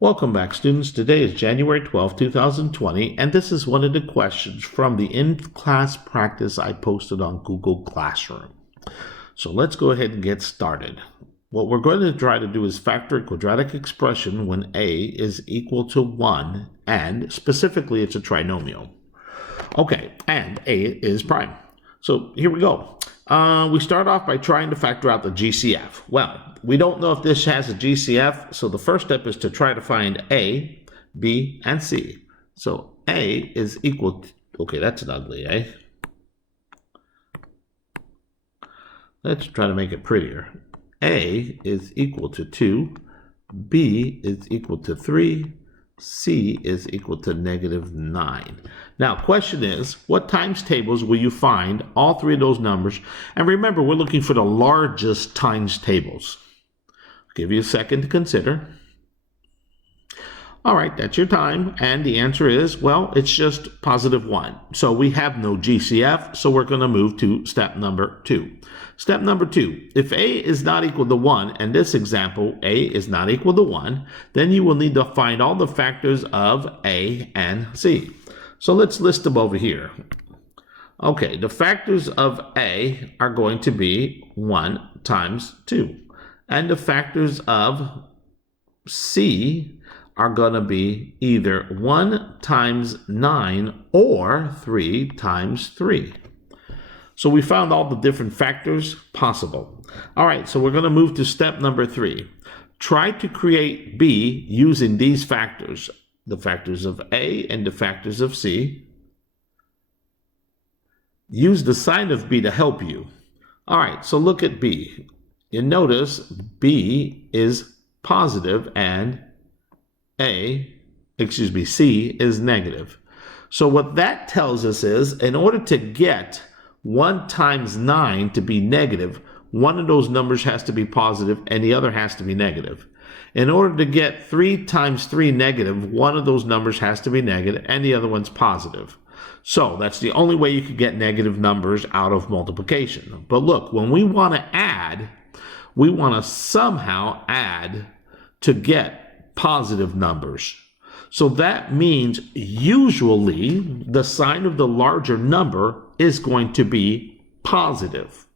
Welcome back, students. Today is January 12, 2020, and this is one of the questions from the in-class practice I posted on Google Classroom. So let's go ahead and get started. What we're going to try to do is factor a quadratic expression when a is equal to 1, and specifically it's a trinomial. Okay, and a is prime. So here we go. We start off by trying to factor out the GCF. Well, we don't know if this has a GCF, so the first step is to try to find A, B, and C. So A is equal to, okay, that's an ugly A. Let's try to make it prettier. A is equal to 2, B is equal to 3, C is equal to -9. Now, question is, what times tables will you find all three of those numbers? And remember, we're looking for the largest times tables. I'll give you a second to consider. All right, that's your time. And the answer is, well, it's just +1. So we have no GCF, so we're going to move to step number 2. Step number 2, if A is not equal to 1, and this example, A is not equal to 1, then you will need to find all the factors of A and C. So let's list them over here. Okay, the factors of A are going to be 1 times 2. And the factors of C are going to be either 1 times 9 or 3 times 3. So we found all the different factors possible. All right, so we're going to move to step number 3. Try to create B using these factors, the factors of A and the factors of C. Use the sign of B to help you. All right, so look at B. You notice B is positive and C is negative. So what that tells us is, in order to get 1 times 9 to be negative, one of those numbers has to be positive and the other has to be negative. In order to get 3 times 3 negative, one of those numbers has to be negative and the other one's positive. So that's the only way you could get negative numbers out of multiplication. But look, when we want to add, we want to somehow add to get positive numbers. So that means usually the sign of the larger number is going to be positive.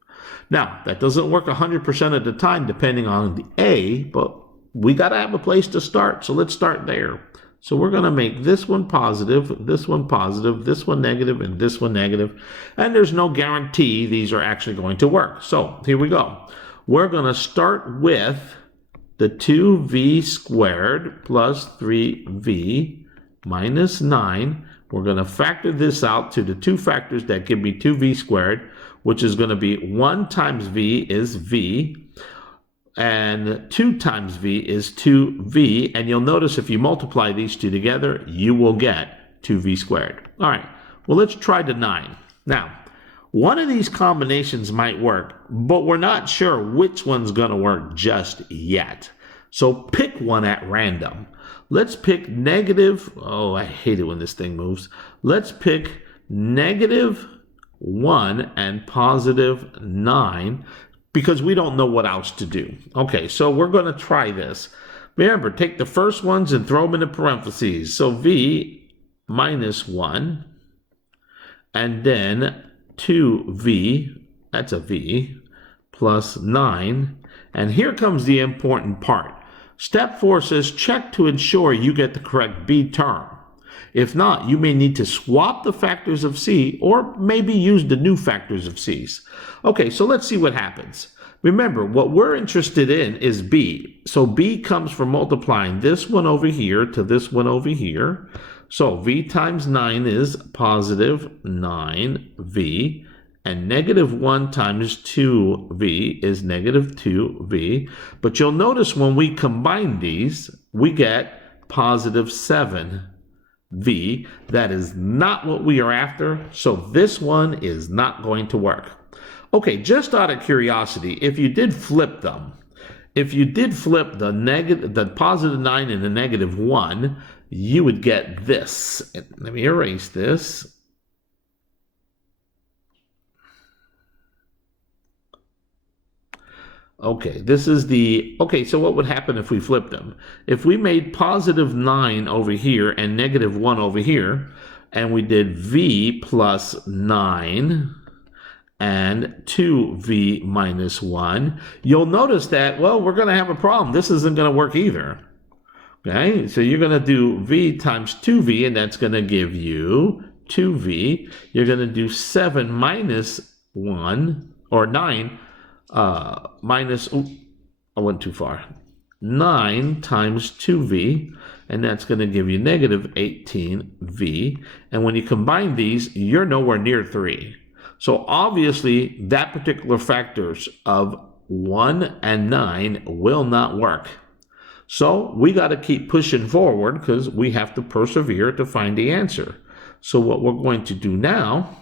Now, that doesn't work 100% of the time depending on the A, but we got to have a place to start, so let's start there. So we're going to make this one positive, this one positive, this one negative, and this one negative. And there's no guarantee these are actually going to work. So here we go. We're going to start with the 2v squared plus 3v minus 9. We're going to factor this out to the two factors that give me 2v squared, which is going to be 1 times v is v, and 2 times v is 2v. And you'll notice if you multiply these two together, you will get 2v squared. All right, well, let's try the 9. Now, one of these combinations might work, but we're not sure which one's going to work just yet. So pick one at random. Let's pick negative, oh, I hate it when this thing moves. Let's pick -1 and +9 because we don't know what else to do. Okay, so we're going to try this. Remember, take the first ones and throw them into parentheses. So v minus 1 and then 2v, that's a v, plus 9. And here comes the important part. Step 4 says check to ensure you get the correct B term. If not, you may need to swap the factors of C or maybe use the new factors of C's. Okay, so let's see what happens. Remember, what we're interested in is B. So B comes from multiplying this one over here to this one over here. So V times 9 is positive 9V. And -1 times 2v is -2v. But you'll notice when we combine these, we get positive 7v. That is not what we are after, so this one is not going to work. Okay, just out of curiosity, if you did flip them, if you did flip the positive 9 and the -1, you would get this. Let me erase this. Okay, this is the, okay, so what would happen if we flipped them? If we made positive 9 over here and negative 1 over here, and we did v plus 9 and 2v minus 1, you'll notice that, well, we're going to have a problem. This isn't going to work either. Okay, so you're going to do v times 2v, and that's going to give you 2v. You're going to do 7 minus 1, or 9, minus, I went too far, 9 times 2v, and that's going to give you negative 18v. And when you combine these, you're nowhere near 3. So obviously, that particular factors of 1 and 9 will not work. So we got to keep pushing forward because we have to persevere to find the answer. So what we're going to do now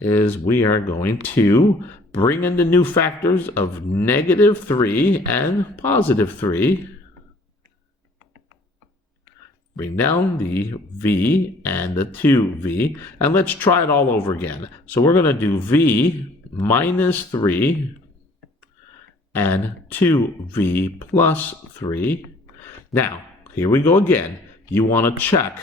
is we are going to bring in the new factors of negative 3 and positive 3. Bring down the v and the 2v, and let's try it all over again. So we're going to do v minus 3 and 2v plus 3. Now, here we go again. You want to check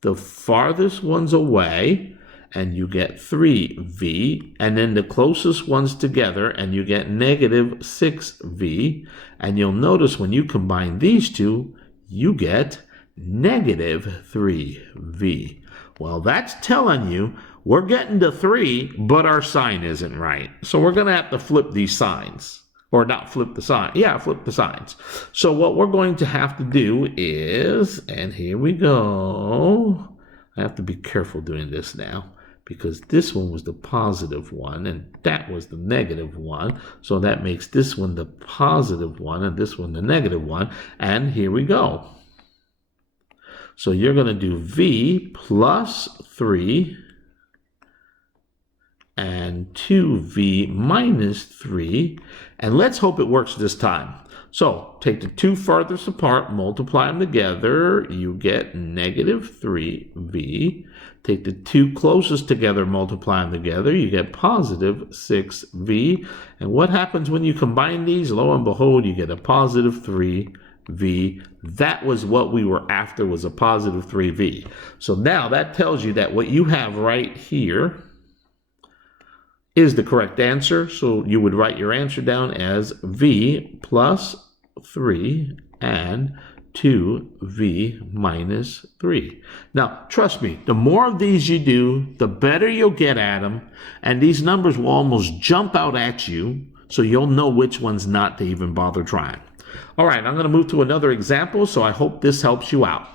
the farthest ones away, and you get 3v, and then the closest ones together, and you get negative 6v. And you'll notice when you combine these two, you get negative 3v. Well, that's telling you we're getting to 3, but our sign isn't right. So we're going to have to flip these signs. Or not flip the sign. Yeah, flip the signs. So what we're going to have to do is, and here we go. I have to be careful doing this now, because this one was the positive one, and that was the negative one. So that makes this one the positive one, and this one the negative one. And here we go. So you're going to do v plus 3 and 2v minus 3. And let's hope it works this time. So take the two farthest apart, multiply them together, you get negative 3v. Take the two closest together, multiply them together, you get positive 6v. And what happens when you combine these? Lo and behold, you get a positive 3v. That was what we were after, was a positive 3v. So now that tells you that what you have right here is the correct answer. So you would write your answer down as v plus 3 and 2v minus 3. Now, trust me, the more of these you do, the better you'll get at them, and these numbers will almost jump out at you, so you'll know which ones not to even bother trying. All right, I'm going to move to another example, so I hope this helps you out.